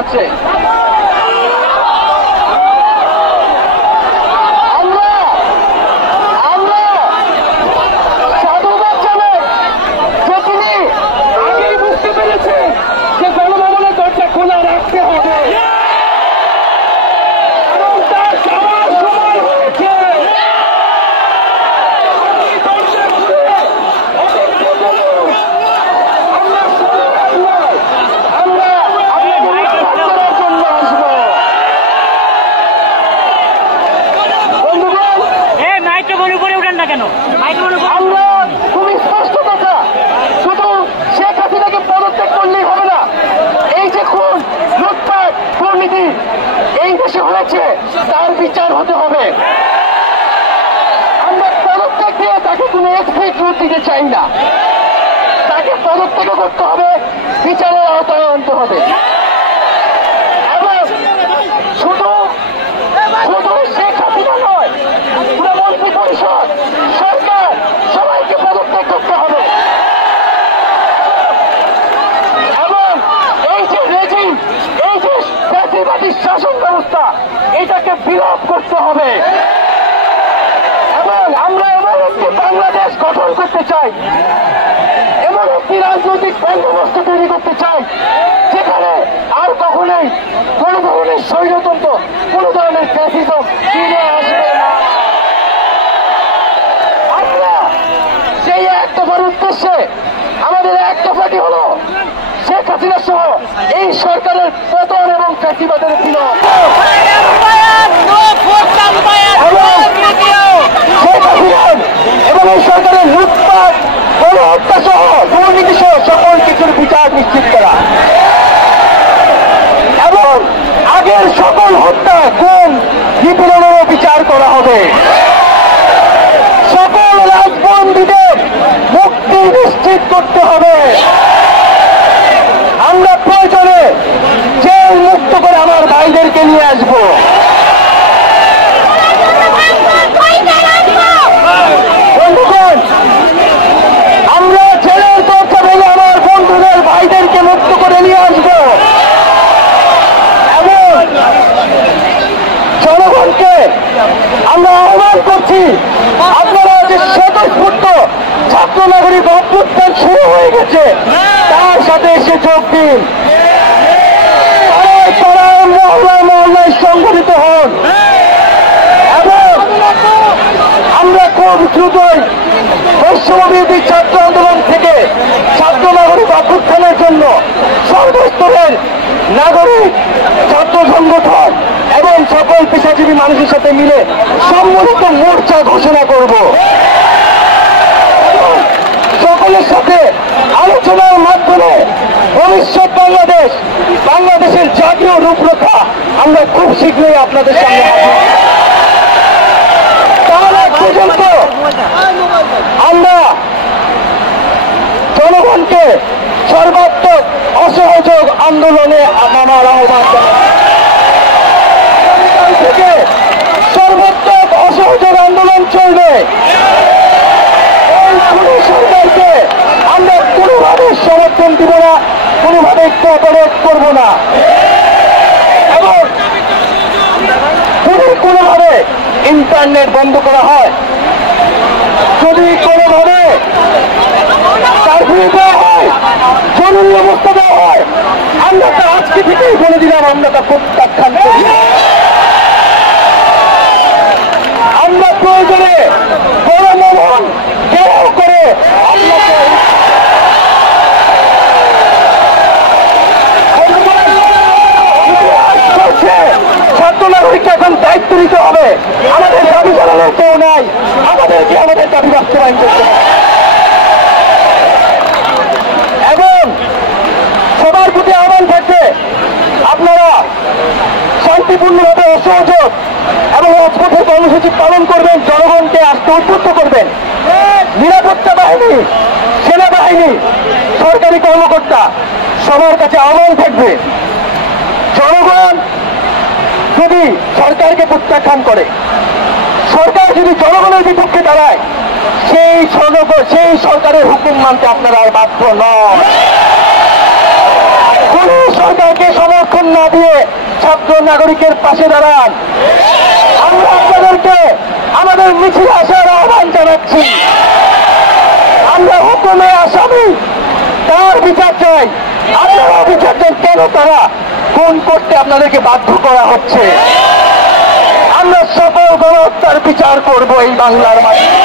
আছে। খুবই স্পষ্ট কথা, শুধু শেখ হাসিনাকে পদত্যাগ করলেই হবে না। এই যে খুন, লুটপাট, দুর্নীতি এই দেশে হয়েছে, তার বিচার হতে হবে। আমরা পদত্যাগ দিয়ে তাকে কোনো এক্সিকিউট দিতে চাই না, তাকে পদত্যাগ করতে হবে, বিচারের আওতায় আনতে হবে। এবং শুধু শেখ হাসিনা নয়, পুরো মন্ত্রী পরিষদ, সরকার সবাইকে পদত্যাগ করতে হবে। এবং এই যে রেজিম, এই যে ফ্যাসিবাদী শাসন ব্যবস্থা, এটাকে বিলোপ করতে হবে। এবং আমরা এমন একটি বাংলাদেশ গঠন করতে চাই, এমন একটি রাজনৈতিক বন্দোবস্ত তৈরি করতে চাই যেখানে আর কখনোই কোন ধরনের স্বৈরতন্ত্র, কোন ধরনের ফ্যাসিজম ফিরে আসবে না। আমরা সেই এক দফার উদ্দেশ্যে আমাদের এক দফাটি হল শেখ হাসিনা সহ এই সরকারের পতন এবং ফ্যাসিবাদের বিলোপ। শেখ হাসিনা এবং এই সরকারের লুটপাট, গণহত্যা সহ দুর্নীতি সহ সকল কিছুর বিচার নিশ্চিত করা এবং আগের সকল হত্যা, খুন, নিপীড়নেরও বিচার করা হবে। সকল রাজবন্দীদের মুক্তি নিশ্চিত করতে হবে। আমরা প্রয়োজনে জেল মুক্ত করে আমার ভাইদেরকে নিয়ে আসবো। বন্ধুগণ, আমরা জেলের দরজা ভেঙে আমার বন্ধুদের ভাইদেরকে মুক্ত করে নিয়ে আসবো এবং জনগণকে আমরা আহ্বান করছি, আপনারা যে স্বতঃস্ফূর্ত ছাত্র নাগরিক অভ্যুত্থান শুরু হয়ে গেছে, তার সাথে এসে যোগ দিন। পাড়ায় মহল্লায় মহল্লায় সংগঠিত হন এবং আমরা খুব দ্রুতই বৈষম্যবিরোধী ছাত্র আন্দোলন থেকে ছাত্র নাগরিক অভ্যুত্থানের জন্য সর্বস্তরের নাগরিক, ছাত্র সংগঠন এবং সকল পেশাজীবী মানুষের সাথে মিলে সম্মিলিত মোর্চা ঘোষণা করব। সকলের সাথে আলোচনার মাধ্যমে ভবিষ্যৎ বাংলাদেশের জাতীয় রূপরেখা আমরা খুব শীঘ্রই আপনাদের সামনে হাজির। তার আগ পর্যন্ত আমরা জনগণকে সর্বাত্মক অসহযোগ আন্দোলনে নামার আহ্বান থেকে সর্বাত্মক অসহযোগ আন্দোলন চলবে। এই সরকারকে আমরা কোনোভাবে সমর্থন দিব না, কোনোভাবে কোঅপারেট করব না এবং যদি কোনোভাবে ইন্টারনেট বন্ধ করা হয়, যদি কোনোভাবে কারফিউ দেওয়া হয়, জরুরি অবস্থা দেওয়া হয়, আমরা তা আজকে থেকেই বলে দিলাম আমরা তা প্রত্যাখ্যান করি। আমরা প্রয়োজনে গণমোহন ঘেরাও করে আপনাকে ছাত্র নাগরিককে এখন দায়িত্ব নিতে হবে। আমাদের দাবি জানানোর কেউ নাই, আমাদেরকে আমাদের দাবি বাস্তবায়ন করতে হবে এবং সবার প্রতি আহ্বান থাকবে আপনারা শান্তিপূর্ণভাবে অসহযোগ এবং রাজপথের কর্মসূচি পালন করবেন, জনগণকে আস্থা উদ্বুদ্ধ করবেন। নিরাপত্তা বাহিনী, সেনাবাহিনী, সরকারি কর্মকর্তা সবার কাছে আহ্বান থাকবে, জনগণ যদি সরকারকে প্রত্যাখ্যান করে, সরকার যদি জনগণের বিপক্ষে দাঁড়ায়, সেই সরকারের হুকুম মানতে আপনারা আর বাধ্য নন। কোন সরকারকে সমর্থন না দিয়ে ছাত্র নাগরিকের পাশে দাঁড়ান। আমরা আপনাদেরকে আমাদের মিছিলে আসার আহ্বান জানাচ্ছি। আমরা হুকুমে আসামি, তার বিচার চাই। আপনারা বিচার চান কেন তারা খুন করতে আপনাদেরকে বাধ্য করা হচ্ছে? আমরা সকল গণহত্যার বিচার করব এই বাংলার মাটিতে।